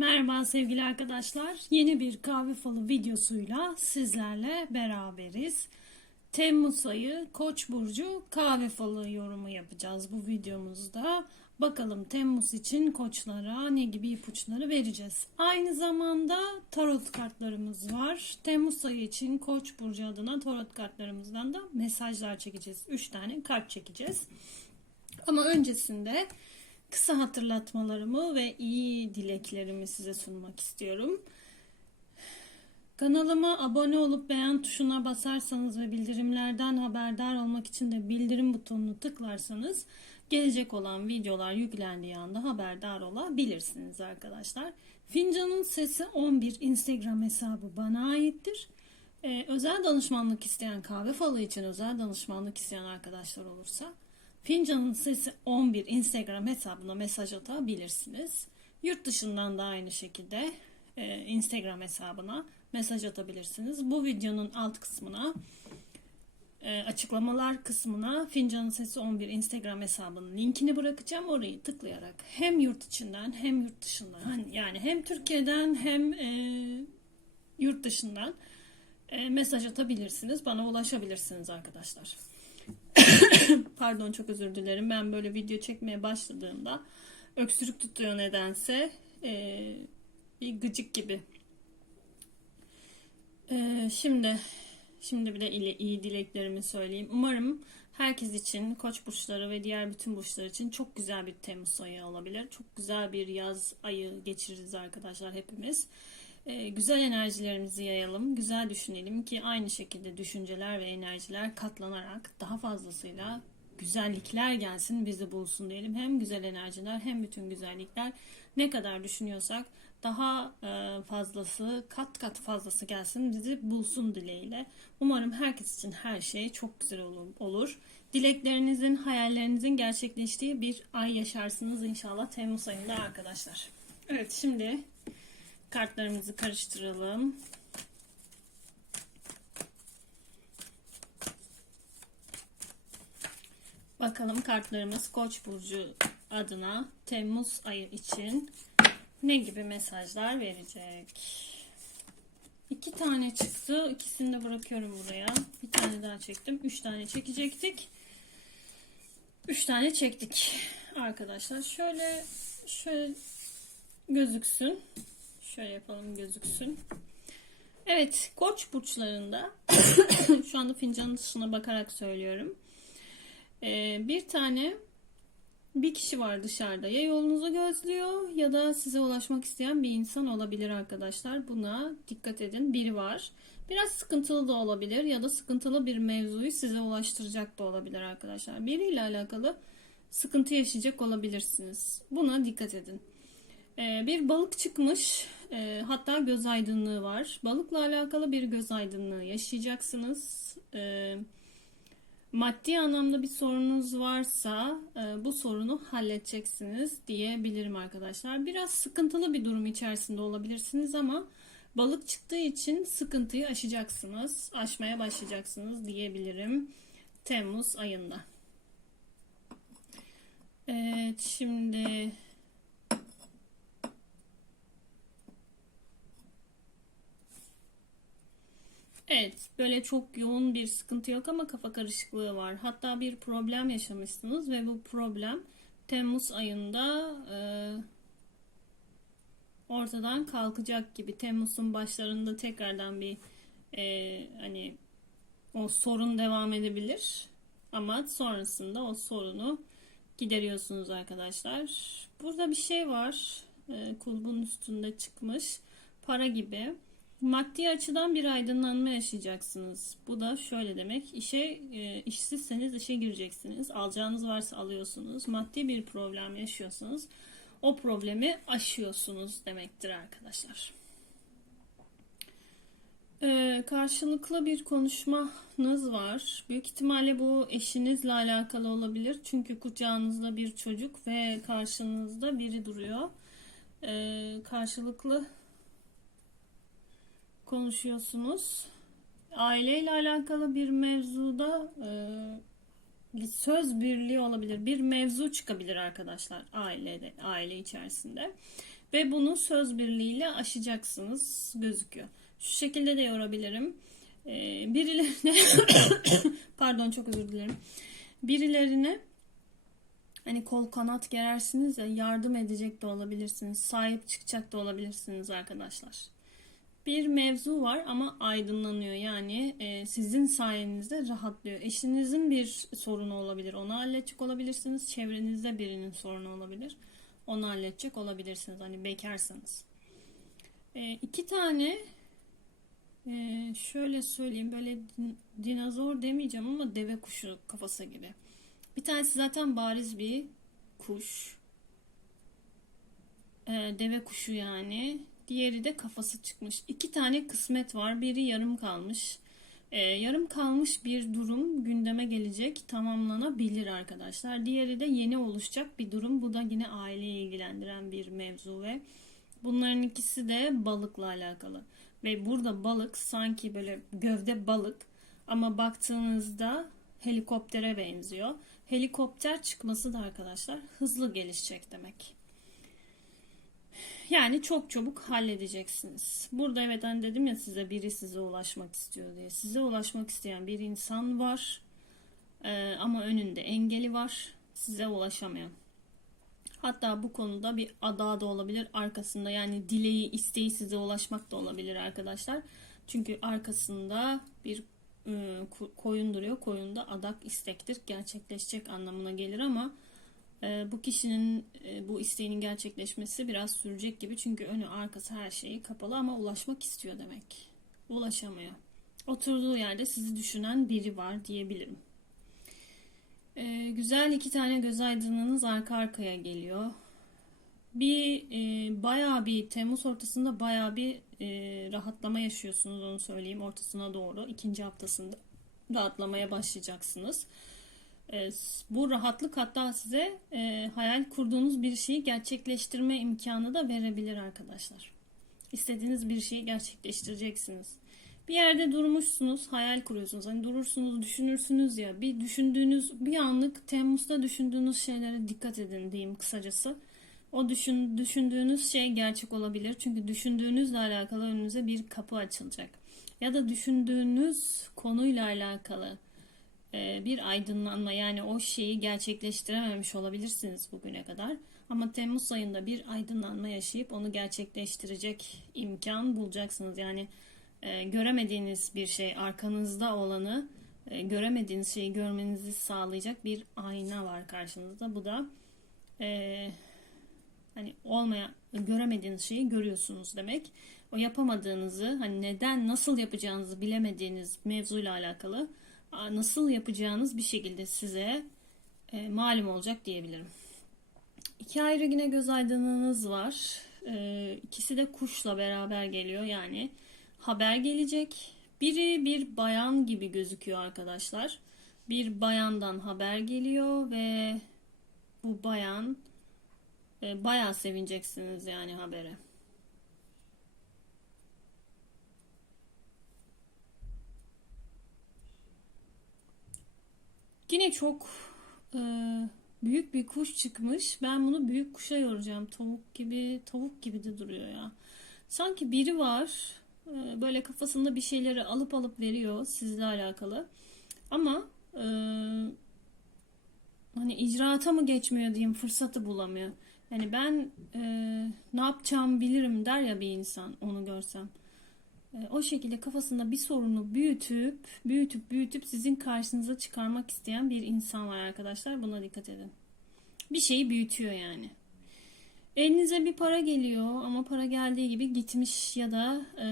Merhaba sevgili arkadaşlar. Yeni bir kahve falı videosuyla sizlerle beraberiz. Temmuz ayı Koç burcu kahve falı yorumu yapacağız bu videomuzda. Bakalım Temmuz için koçlara ne gibi ipuçları vereceğiz. Aynı zamanda tarot kartlarımız var. Temmuz ayı için Koç burcu adına tarot kartlarımızdan da mesajlar çekeceğiz. 3 tane kart çekeceğiz. Ama öncesinde kısa hatırlatmalarımı ve iyi dileklerimi size sunmak istiyorum. Kanalıma abone olup beğen tuşuna basarsanız ve bildirimlerden haberdar olmak için de bildirim butonunu tıklarsanız gelecek olan videolar yüklendiği anda haberdar olabilirsiniz arkadaşlar. Fincanın Sesi 11 Instagram hesabı bana aittir. Ee, özel danışmanlık isteyen kahve falı için özel danışmanlık isteyen arkadaşlar olursa Fincanın Sesi 11 Instagram hesabına mesaj atabilirsiniz. Yurt dışından da aynı şekilde e, Instagram hesabına mesaj atabilirsiniz. Bu videonun alt kısmına e, açıklamalar kısmına Fincanın Sesi 11 Instagram hesabının linkini bırakacağım. Orayı tıklayarak hem yurt içinden hem yurt dışından yani hem Türkiye'den hem e, yurt dışından e, mesaj atabilirsiniz. Bana ulaşabilirsiniz arkadaşlar. Pardon çok özür dilerim. Ben böyle video çekmeye başladığımda öksürük tutuyor nedense. Ee, bir gıcık gibi. Ee, şimdi şimdi bir de ile iyi dileklerimi söyleyeyim. Umarım herkes için, koç burçları ve diğer bütün burçlar için çok güzel bir Temmuz ayı olabilir. Çok güzel bir yaz ayı geçiririz arkadaşlar hepimiz. Ee, güzel enerjilerimizi yayalım, güzel düşünelim ki aynı şekilde düşünceler ve enerjiler katlanarak daha fazlasıyla güzellikler gelsin, bizi bulsun diyelim. Hem güzel enerjiler hem bütün güzellikler ne kadar düşünüyorsak daha e, fazlası, kat kat fazlası gelsin, bizi bulsun dileğiyle. Umarım herkes için her şey çok güzel olur. Dileklerinizin, hayallerinizin gerçekleştiği bir ay yaşarsınız inşallah Temmuz ayında arkadaşlar. Evet şimdi kartlarımızı karıştıralım. Bakalım kartlarımız Koç burcu adına Temmuz ayı için ne gibi mesajlar verecek? İki tane çıktı. İkisini de bırakıyorum buraya. Bir tane daha çektim. Üç tane çekecektik. Üç tane çektik. Arkadaşlar şöyle şöyle gözüksün. Şöyle yapalım gözüksün. Evet koç burçlarında şu anda fincanın dışına bakarak söylüyorum. Ee, bir tane bir kişi var dışarıda. Ya yolunuzu gözlüyor ya da size ulaşmak isteyen bir insan olabilir arkadaşlar. Buna dikkat edin. Biri var. Biraz sıkıntılı da olabilir ya da sıkıntılı bir mevzuyu size ulaştıracak da olabilir arkadaşlar. Biriyle alakalı sıkıntı yaşayacak olabilirsiniz. Buna dikkat edin. Ee, bir balık çıkmış. Ee, hatta göz aydınlığı var. Balıkla alakalı bir göz aydınlığı yaşayacaksınız. Ee, maddi anlamda bir sorunuz varsa e, bu sorunu halledeceksiniz diyebilirim arkadaşlar. Biraz sıkıntılı bir durum içerisinde olabilirsiniz ama balık çıktığı için sıkıntıyı aşacaksınız. Aşmaya başlayacaksınız diyebilirim. Temmuz ayında. Evet şimdi Evet, böyle çok yoğun bir sıkıntı yok ama kafa karışıklığı var. Hatta bir problem yaşamışsınız ve bu problem Temmuz ayında e, ortadan kalkacak gibi. Temmuz'un başlarında tekrardan bir e, hani o sorun devam edebilir. Ama sonrasında o sorunu gideriyorsunuz arkadaşlar. Burada bir şey var. E, kulbun üstünde çıkmış. Para gibi. Maddi açıdan bir aydınlanma yaşayacaksınız. Bu da şöyle demek. İşe e, işsizseniz işe gireceksiniz. Alacağınız varsa alıyorsunuz. Maddi bir problem yaşıyorsanız o problemi aşıyorsunuz demektir arkadaşlar. Ee, karşılıklı bir konuşmanız var. Büyük ihtimalle bu eşinizle alakalı olabilir. Çünkü kucağınızda bir çocuk ve karşınızda biri duruyor. Ee, karşılıklı konuşuyorsunuz. Aileyle alakalı bir mevzuda e, söz birliği olabilir. Bir mevzu çıkabilir arkadaşlar ailede, aile içerisinde. Ve bunu söz birliğiyle aşacaksınız gözüküyor. Şu şekilde de yorabilirim. Ee, birilerine pardon çok özür dilerim. Birilerine hani kol kanat gerersiniz ya yardım edecek de olabilirsiniz. Sahip çıkacak da olabilirsiniz arkadaşlar. Bir mevzu var ama aydınlanıyor. Yani e, sizin sayenizde rahatlıyor. Eşinizin bir sorunu olabilir. Onu halledecek olabilirsiniz. Çevrenizde birinin sorunu olabilir. Onu halledecek olabilirsiniz. Hani bekarsanız. E, iki tane e, şöyle söyleyeyim böyle din- dinozor demeyeceğim ama deve kuşu kafası gibi. Bir tanesi zaten bariz bir kuş. E, deve kuşu yani. Diğeri de kafası çıkmış. İki tane kısmet var. Biri yarım kalmış. E, yarım kalmış bir durum gündeme gelecek, tamamlanabilir arkadaşlar. Diğeri de yeni oluşacak bir durum. Bu da yine aileyi ilgilendiren bir mevzu ve bunların ikisi de balıkla alakalı. Ve burada balık sanki böyle gövde balık ama baktığınızda helikoptere benziyor. Helikopter çıkması da arkadaşlar hızlı gelişecek demek. Yani çok çabuk halledeceksiniz. Burada evet hani dedim ya size biri size ulaşmak istiyor diye. Size ulaşmak isteyen bir insan var. Ee, ama önünde engeli var. Size ulaşamayan. Hatta bu konuda bir ada da olabilir arkasında. Yani dileği, isteği size ulaşmak da olabilir arkadaşlar. Çünkü arkasında bir e, ko- koyun duruyor. Koyun da adak istektir. Gerçekleşecek anlamına gelir ama bu kişinin e, bu isteğinin gerçekleşmesi biraz sürecek gibi. Çünkü önü arkası her şeyi kapalı ama ulaşmak istiyor demek. Ulaşamıyor. Oturduğu yerde sizi düşünen biri var diyebilirim. E, güzel iki tane göz aydınlığınız arka arkaya geliyor. Bir e, bayağı bir Temmuz ortasında bayağı bir e, rahatlama yaşıyorsunuz onu söyleyeyim ortasına doğru ikinci haftasında rahatlamaya başlayacaksınız. E, bu rahatlık hatta size e, hayal kurduğunuz bir şeyi gerçekleştirme imkanı da verebilir arkadaşlar. İstediğiniz bir şeyi gerçekleştireceksiniz. Bir yerde durmuşsunuz, hayal kuruyorsunuz. Hani durursunuz, düşünürsünüz ya. Bir düşündüğünüz, bir anlık Temmuz'da düşündüğünüz şeylere dikkat edin diyeyim kısacası. O düşün, düşündüğünüz şey gerçek olabilir. Çünkü düşündüğünüzle alakalı önünüze bir kapı açılacak. Ya da düşündüğünüz konuyla alakalı bir aydınlanma yani o şeyi gerçekleştirememiş olabilirsiniz bugüne kadar. Ama Temmuz ayında bir aydınlanma yaşayıp onu gerçekleştirecek imkan bulacaksınız. Yani e, göremediğiniz bir şey arkanızda olanı e, göremediğiniz şeyi görmenizi sağlayacak bir ayna var karşınızda. Bu da e, hani olmayan göremediğiniz şeyi görüyorsunuz demek. O yapamadığınızı hani neden nasıl yapacağınızı bilemediğiniz mevzuyla alakalı nasıl yapacağınız bir şekilde size e, malum olacak diyebilirim. İki ayrı yine göz aydınlığınız var. E, ikisi de kuşla beraber geliyor yani haber gelecek. Biri bir bayan gibi gözüküyor arkadaşlar. Bir bayandan haber geliyor ve bu bayan e, bayağı sevineceksiniz yani habere. Yine çok e, büyük bir kuş çıkmış. Ben bunu büyük kuşa yoracağım. Tavuk gibi, tavuk gibi de duruyor ya. Sanki biri var. e, böyle kafasında bir şeyleri alıp alıp veriyor sizle alakalı. Ama e, hani icraata mı geçmiyor diyeyim fırsatı bulamıyor. Yani ben e, ne yapacağımı bilirim der ya bir insan onu görsem. E, o şekilde kafasında bir sorunu büyütüp büyütüp büyütüp sizin karşınıza çıkarmak isteyen bir insan var arkadaşlar. Buna dikkat edin. Bir şeyi büyütüyor yani. Elinize bir para geliyor ama para geldiği gibi gitmiş ya da e,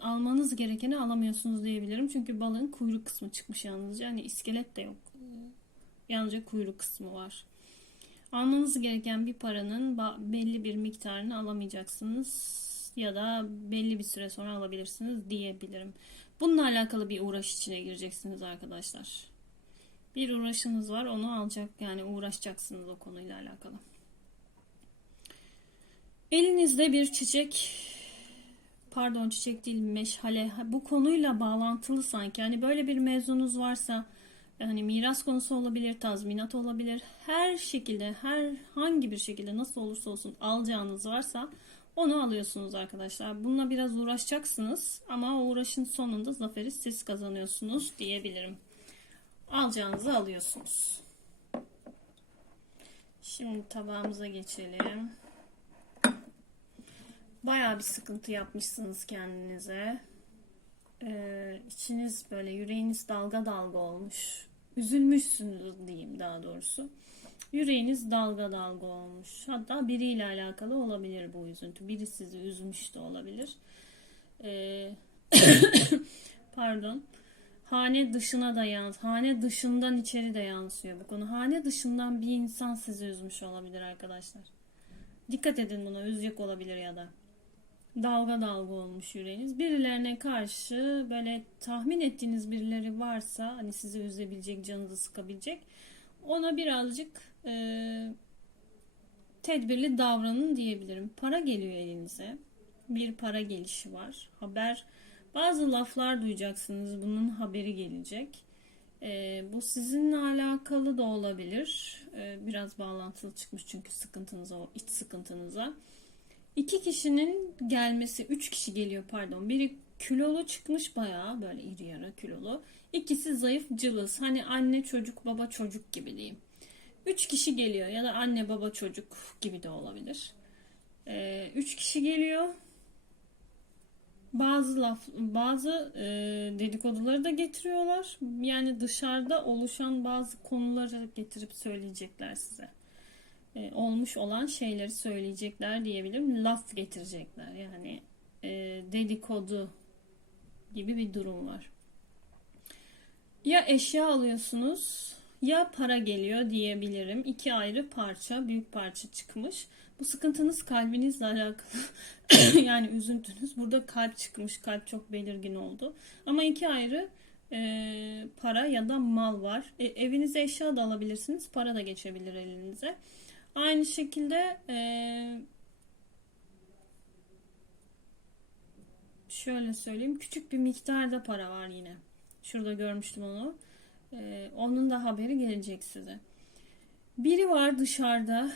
almanız gerekeni alamıyorsunuz diyebilirim. Çünkü balığın kuyruk kısmı çıkmış yalnızca. Yani iskelet de yok. Yalnızca kuyruk kısmı var. Almanız gereken bir paranın belli bir miktarını alamayacaksınız ya da belli bir süre sonra alabilirsiniz diyebilirim. Bununla alakalı bir uğraş içine gireceksiniz arkadaşlar. Bir uğraşınız var onu alacak yani uğraşacaksınız o konuyla alakalı. Elinizde bir çiçek pardon çiçek değil meşale bu konuyla bağlantılı sanki. Yani böyle bir mevzunuz varsa Yani miras konusu olabilir, tazminat olabilir. Her şekilde, herhangi bir şekilde nasıl olursa olsun alacağınız varsa onu alıyorsunuz arkadaşlar. Bununla biraz uğraşacaksınız ama o uğraşın sonunda zaferi siz kazanıyorsunuz diyebilirim. Alacağınızı alıyorsunuz. Şimdi tabağımıza geçelim. Bayağı bir sıkıntı yapmışsınız kendinize. Ee, içiniz böyle yüreğiniz dalga dalga olmuş. Üzülmüşsünüz diyeyim daha doğrusu. Yüreğiniz dalga dalga olmuş. Hatta biriyle alakalı olabilir bu üzüntü. Biri sizi üzmüş de olabilir. Ee, pardon. Hane dışına da yans, hane dışından içeri de yansıyor bu konu. Hane dışından bir insan sizi üzmüş olabilir arkadaşlar. Dikkat edin buna, üzecek olabilir ya da. Dalga dalga olmuş yüreğiniz. Birilerine karşı böyle tahmin ettiğiniz birileri varsa hani sizi üzebilecek, canınızı sıkabilecek. Ona birazcık e, tedbirli davranın diyebilirim. Para geliyor elinize. Bir para gelişi var. Haber bazı laflar duyacaksınız. Bunun haberi gelecek. Ee, bu sizinle alakalı da olabilir. Ee, biraz bağlantılı çıkmış çünkü sıkıntınıza, o iç sıkıntınıza. İki kişinin gelmesi, üç kişi geliyor pardon. Biri kilolu çıkmış bayağı böyle iri yarı kilolu. İkisi zayıf cılız. Hani anne çocuk baba çocuk gibi diyeyim. Üç kişi geliyor ya da anne baba çocuk gibi de olabilir. Ee, üç kişi geliyor bazı laf bazı e, dedikoduları da getiriyorlar. Yani dışarıda oluşan bazı konuları getirip söyleyecekler size. E, olmuş olan şeyleri söyleyecekler diyebilirim. Laf getirecekler. Yani e, dedikodu gibi bir durum var. Ya eşya alıyorsunuz ya para geliyor diyebilirim. İki ayrı parça, büyük parça çıkmış. Bu sıkıntınız kalbinizle alakalı. yani üzüntünüz. Burada kalp çıkmış. Kalp çok belirgin oldu. Ama iki ayrı e, para ya da mal var. E, evinize eşya da alabilirsiniz. Para da geçebilir elinize. Aynı şekilde e, şöyle söyleyeyim. Küçük bir miktarda para var yine. Şurada görmüştüm onu. E, onun da haberi gelecek size. Biri var dışarıda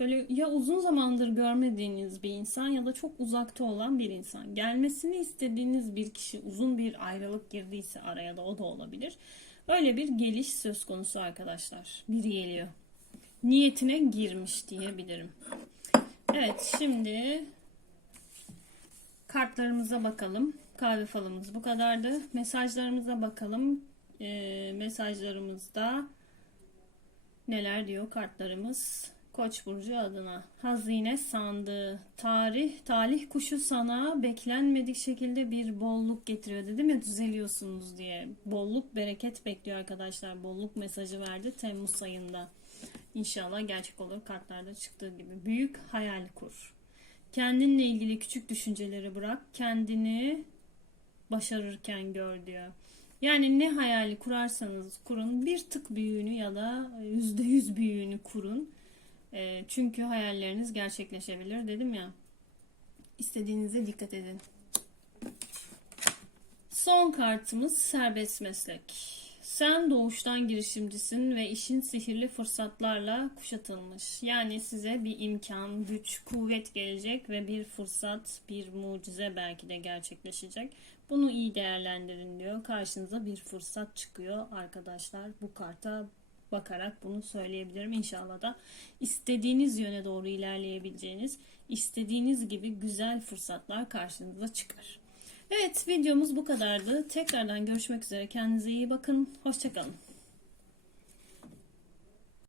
böyle ya uzun zamandır görmediğiniz bir insan ya da çok uzakta olan bir insan. Gelmesini istediğiniz bir kişi uzun bir ayrılık girdiyse araya da o da olabilir. Öyle bir geliş söz konusu arkadaşlar. Biri geliyor. Niyetine girmiş diyebilirim. Evet şimdi kartlarımıza bakalım. Kahve falımız bu kadardı. Mesajlarımıza bakalım. Ee, mesajlarımızda neler diyor kartlarımız? Koç burcu adına. Hazine sandığı. Tarih talih kuşu sana beklenmedik şekilde bir bolluk getiriyor dedim ya düzeliyorsunuz diye. Bolluk bereket bekliyor arkadaşlar. Bolluk mesajı verdi Temmuz ayında. İnşallah gerçek olur. Kartlarda çıktığı gibi. Büyük hayal kur. Kendinle ilgili küçük düşünceleri bırak. Kendini başarırken gör diyor yani ne hayali kurarsanız kurun bir tık büyüğünü ya da yüzde yüz büyüğünü kurun e, çünkü hayalleriniz gerçekleşebilir dedim ya. İstediğinize dikkat edin. Son kartımız serbest meslek. Sen doğuştan girişimcisin ve işin sihirli fırsatlarla kuşatılmış. Yani size bir imkan, güç, kuvvet gelecek ve bir fırsat, bir mucize belki de gerçekleşecek. Bunu iyi değerlendirin diyor. Karşınıza bir fırsat çıkıyor arkadaşlar. Bu karta bakarak bunu söyleyebilirim. İnşallah da istediğiniz yöne doğru ilerleyebileceğiniz, istediğiniz gibi güzel fırsatlar karşınıza çıkar. Evet videomuz bu kadardı. Tekrardan görüşmek üzere. Kendinize iyi bakın. Hoşçakalın.